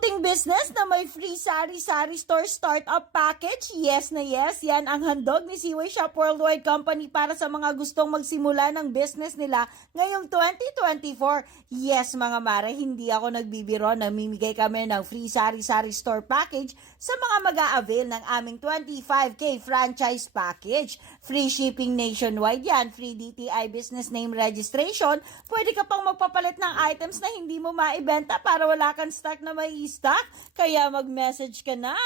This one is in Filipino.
Clothing business na may free sari-sari store startup package? Yes na yes, yan ang handog ni Seaway Shop Worldwide Company para sa mga gustong magsimula ng business nila ngayong 2024. Yes mga mare, hindi ako nagbibiro, namimigay kami ng free sari-sari store package sa mga mag-a-avail ng aming 25k franchise package. Free shipping nationwide yan, free DTI business name registration, pwede ka pang magpapalit ng items na hindi mo maibenta para wala kang stock na may stock, kaya mag-message ka na.